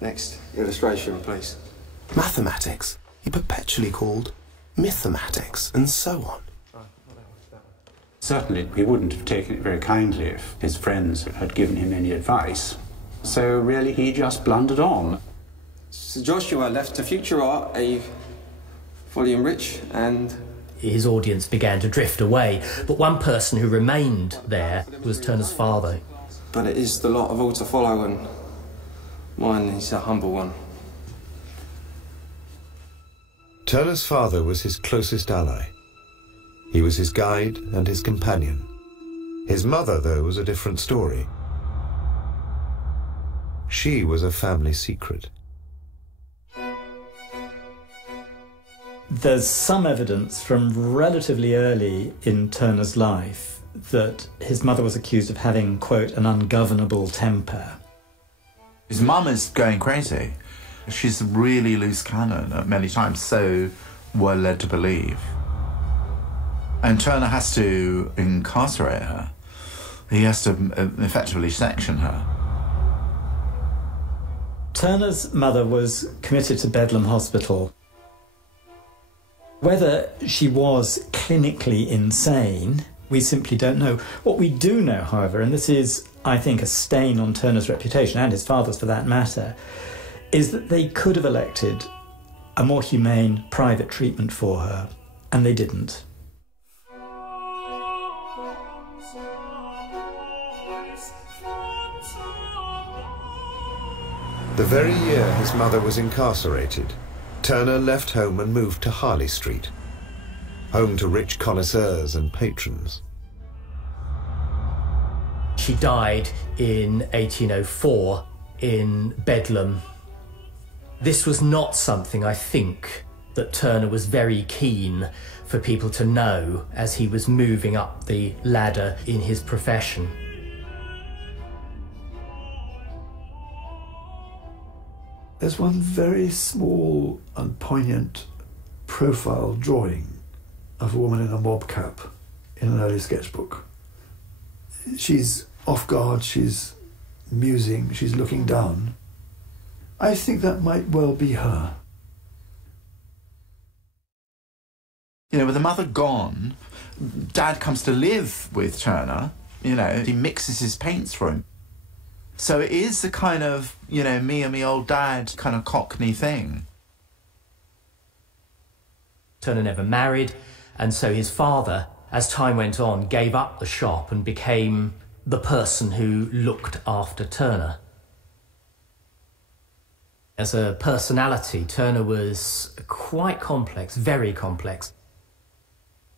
Next illustration, please. Mathematics he perpetually called mythematics, and so on. Certainly, he wouldn't have taken it very kindly if his friends had given him any advice. So really, he just blundered on. Sir Joshua left to future art a volume rich and... His audience began to drift away, but one person who remained there was Turner's father. But it is the lot of all to follow, and mine is a humble one. Turner's father was his closest ally. He was his guide and his companion. His mother, though, was a different story. She was a family secret. There's some evidence from relatively early in Turner's life that his mother was accused of having, quote, an ungovernable temper. His mum is going crazy. She's a really loose cannon at many times, so we're led to believe. And Turner has to incarcerate her. He has to effectively section her. Turner's mother was committed to Bedlam Hospital. Whether she was clinically insane, we simply don't know. What we do know, however, and this is, I think, a stain on Turner's reputation, and his father's for that matter, is that they could have elected a more humane private treatment for her, and they didn't. The very year his mother was incarcerated, Turner left home and moved to Harley Street, home to rich connoisseurs and patrons. She died in 1804 in Bedlam. This was not something, I think, that Turner was very keen for people to know as he was moving up the ladder in his profession. There's one very small and poignant profile drawing of a woman in a mob cap in an early sketchbook. She's off guard, she's musing, she's looking down. I think that might well be her. You know, with the mother gone, Dad comes to live with Turner. You know, he mixes his paints for him. So it is the kind of, you know, me and me old dad kind of Cockney thing. Turner never married, and so his father, as time went on, gave up the shop and became the person who looked after Turner. As a personality, Turner was quite complex, very complex.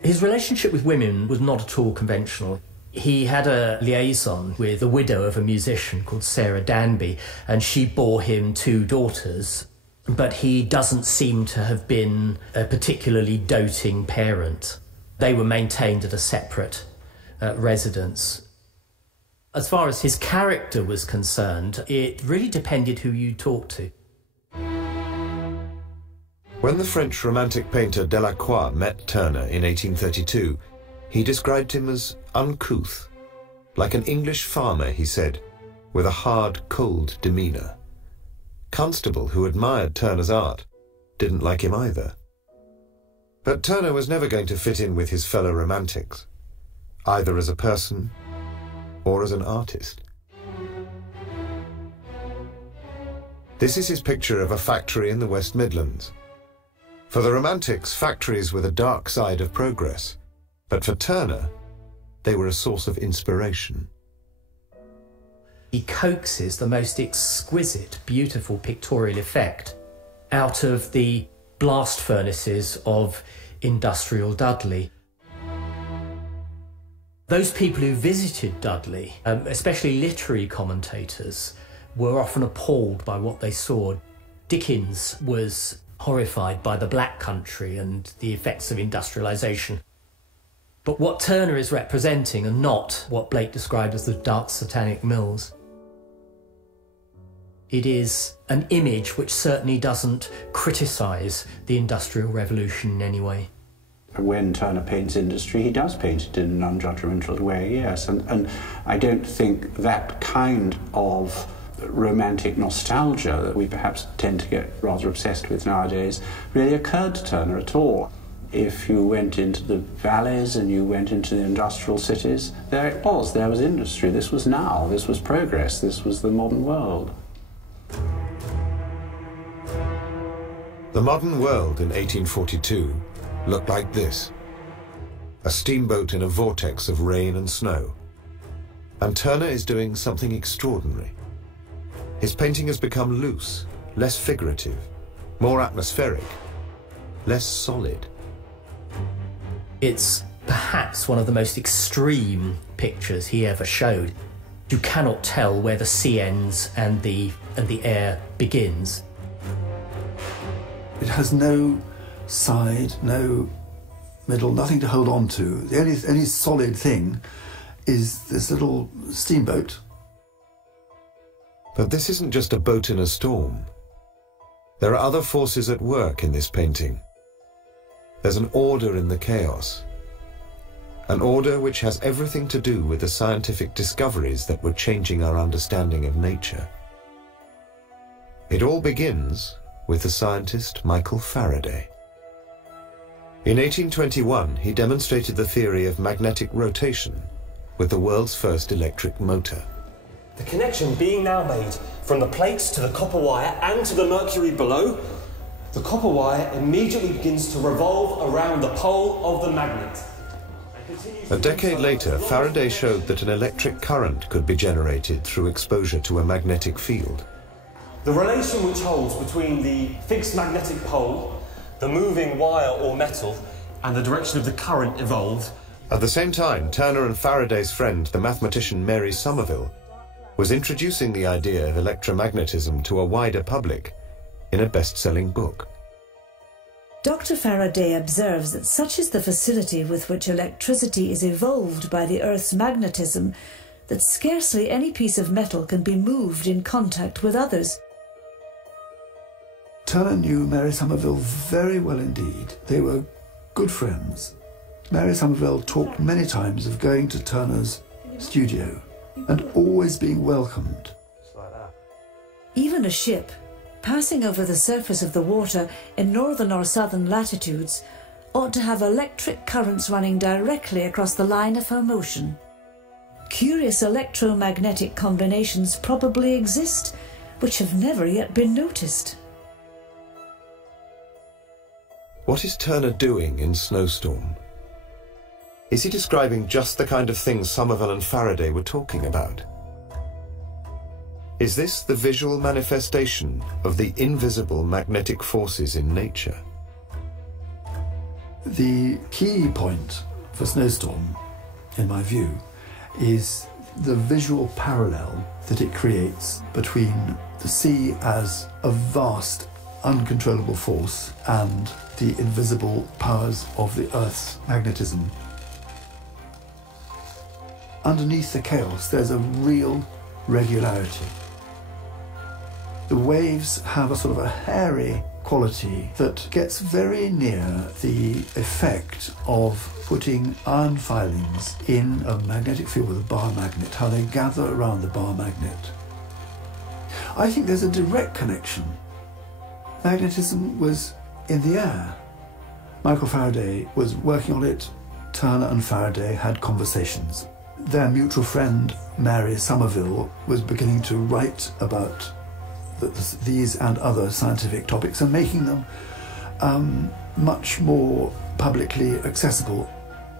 His relationship with women was not at all conventional. He had a liaison with the widow of a musician called Sarah Danby, and she bore him 2 daughters, but he doesn't seem to have been a particularly doting parent. They were maintained at a separate residence. As far as his character was concerned, it really depended who you talked to. When the French romantic painter Delacroix met Turner in 1832, he described him as uncouth, like an English farmer, he said, with a hard, cold demeanour. Constable, who admired Turner's art, didn't like him either. But Turner was never going to fit in with his fellow romantics, either as a person or as an artist. This is his picture of a factory in the West Midlands. For the romantics, factories were the dark side of progress, but for Turner, they were a source of inspiration. He coaxes the most exquisite, beautiful pictorial effect out of the blast furnaces of industrial Dudley. Those people who visited Dudley, especially literary commentators, were often appalled by what they saw. Dickens was horrified by the Black Country and the effects of industrialisation. But what Turner is representing are not what Blake described as the dark satanic mills. It is an image which certainly doesn't criticise the Industrial Revolution in any way. When Turner paints industry, he does paint it in an unjudgmental way, yes. And I don't think that kind of romantic nostalgia that we perhaps tend to get rather obsessed with nowadays really occurred to Turner at all. If you went into the valleys and you went into the industrial cities, there it was, there was industry, this was now, this was progress, this was the modern world. The modern world in 1842 looked like this: a steamboat in a vortex of rain and snow. And Turner is doing something extraordinary. His painting has become loose, less figurative, more atmospheric, less solid. It's perhaps one of the most extreme pictures he ever showed. You cannot tell where the sea ends and the air begins. It has no side, no middle, nothing to hold on to. The only solid thing is this little steamboat. But this isn't just a boat in a storm. There are other forces at work in this painting. There's an order in the chaos. An order which has everything to do with the scientific discoveries that were changing our understanding of nature. It all begins with the scientist Michael Faraday. In 1821, he demonstrated the theory of magnetic rotation with the world's first electric motor. The connection being now made from the plates to the copper wire and to the mercury below, the copper wire immediately begins to revolve around the pole of the magnet. A decade later, Faraday showed that an electric current could be generated through exposure to a magnetic field. The relation which holds between the fixed magnetic pole, the moving wire or metal, and the direction of the current evolved. At the same time, Turner and Faraday's friend, the mathematician Mary Somerville, was introducing the idea of electromagnetism to a wider public in a best-selling book. Dr. Faraday observes that such is the facility with which electricity is evolved by the Earth's magnetism that scarcely any piece of metal can be moved in contact with others. Turner knew Mary Somerville very well indeed. They were good friends. Mary Somerville talked many times of going to Turner's studio and always being welcomed. Even a ship, passing over the surface of the water in northern or southern latitudes, ought to have electric currents running directly across the line of her motion. Curious electromagnetic combinations probably exist, which have never yet been noticed. What is Turner doing in Snowstorm? Is he describing just the kind of things Somerville and Faraday were talking about? Is this the visual manifestation of the invisible magnetic forces in nature? The key point for Snowstorm, in my view, is the visual parallel that it creates between the sea as a vast, uncontrollable force and the invisible powers of the Earth's magnetism. Underneath the chaos, there's a real regularity. The waves have a sort of a hairy quality that gets very near the effect of putting iron filings in a magnetic field with a bar magnet, how they gather around the bar magnet. I think there's a direct connection. Magnetism was in the air. Michael Faraday was working on it. Turner and Faraday had conversations. Their mutual friend, Mary Somerville, was beginning to write about these and other scientific topics and making them much more publicly accessible.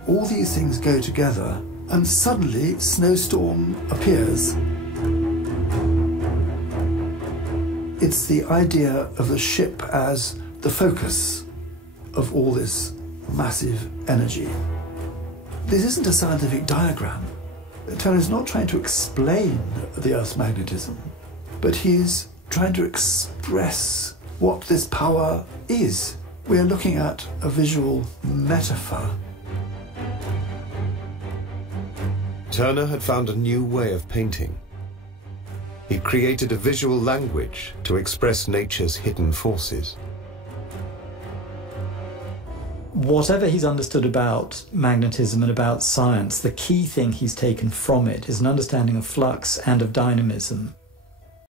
All these things go together and suddenly Snowstorm appears. It's the idea of the ship as the focus of all this massive energy. This isn't a scientific diagram. Turner's not trying to explain the Earth's magnetism, but he's trying to express what this power is. We're looking at a visual metaphor. Turner had found a new way of painting. He created a visual language to express nature's hidden forces. Whatever he's understood about magnetism and about science, the key thing he's taken from it is an understanding of flux and of dynamism.